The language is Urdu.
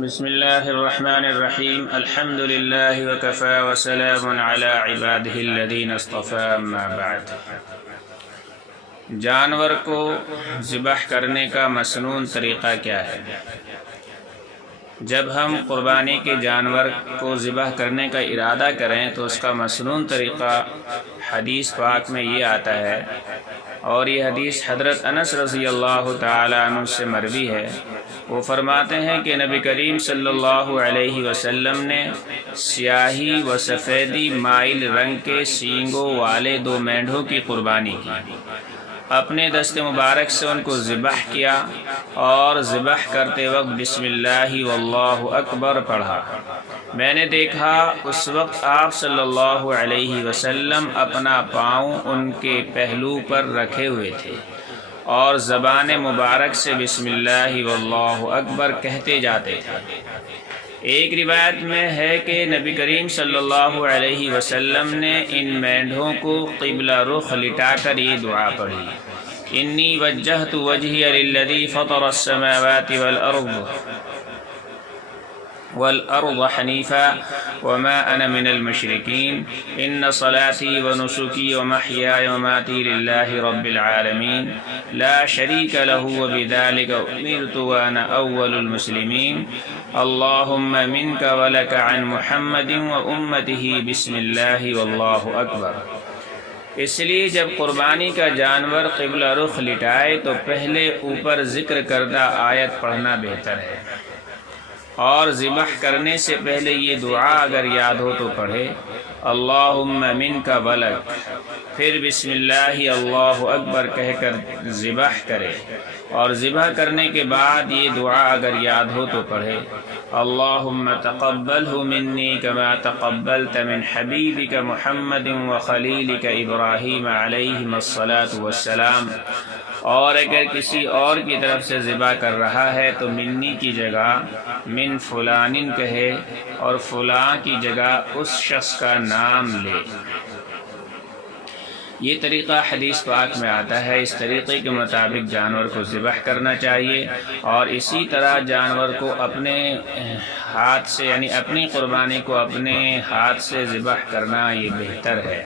بسم اللہ الرحمن الرحیم الحمد للہ وکفى وسلام علی عباده الذین اصطفى اما بعد۔ جانور کو ذبح کرنے کا مسنون طریقہ کیا ہے؟ جب ہم قربانی کے جانور کو ذبح کرنے کا ارادہ کریں تو اس کا مسنون طریقہ حدیث پاک میں یہ آتا ہے، اور یہ حدیث حضرت انس رضی اللہ تعالی عنہ سے مروی ہے۔ وہ فرماتے ہیں کہ نبی کریم صلی اللہ علیہ وسلم نے سیاہی و سفیدی مائل رنگ کے سینگوں والے 2 مینڈھوں کی قربانی کی، اپنے دست مبارک سے ان کو ذبح کیا اور ذبح کرتے وقت بسم اللہ واللہ اکبر پڑھا۔ میں نے دیکھا اس وقت آپ صلی اللہ علیہ وسلم اپنا پاؤں ان کے پہلو پر رکھے ہوئے تھے اور زبان مبارک سے بسم اللہ واللہ اکبر کہتے جاتے تھے۔ ایک روایت میں ہے کہ نبی کریم صلی اللہ علیہ وسلم نے ان مینڈھوں کو قبلہ رخ لٹا کر یہ دعا پڑھی: انی وجہت وجہی للذی فطر السماوات والأرض حنیفا وما أنا من المشرکین ان صلاتي ونسکی ومحیای ومماتی للہ رب العالمین لا شریک له وبذلک امرت وانا اول المسلمین اللہم منک ولک عن محمد وامته بسم اللہ واللہ اکبر۔ اس لیے جب قربانی کا جانور قبلہ رخ لٹائے تو پہلے اوپر ذکر کردہ آیت پڑھنا بہتر ہے، اور ذبح کرنے سے پہلے یہ دعا اگر یاد ہو تو پڑھے: اللہم منک ولک، پھر بسم اللہ اللہ اکبر کہہ کر ذبح کرے، اور ذبح کرنے کے بعد یہ دعا اگر یاد ہو تو پڑھے: اللہم تقبلہ منی کما تقبلت من حبیبک محمد وخلیلک ابراہیم علیہم الصلاۃ والسلام۔ اور اگر کسی اور کی طرف سے ذبح کر رہا ہے تو منی کی جگہ من فلان کہے، اور فلاں کی جگہ اس شخص کا نام لے۔ یہ طریقہ حدیث پاک میں آتا ہے۔ اس طریقے کے مطابق جانور کو ذبح کرنا چاہیے، اور اسی طرح جانور کو اپنے ہاتھ سے، یعنی اپنی قربانی کو اپنے ہاتھ سے ذبح کرنا یہ بہتر ہے۔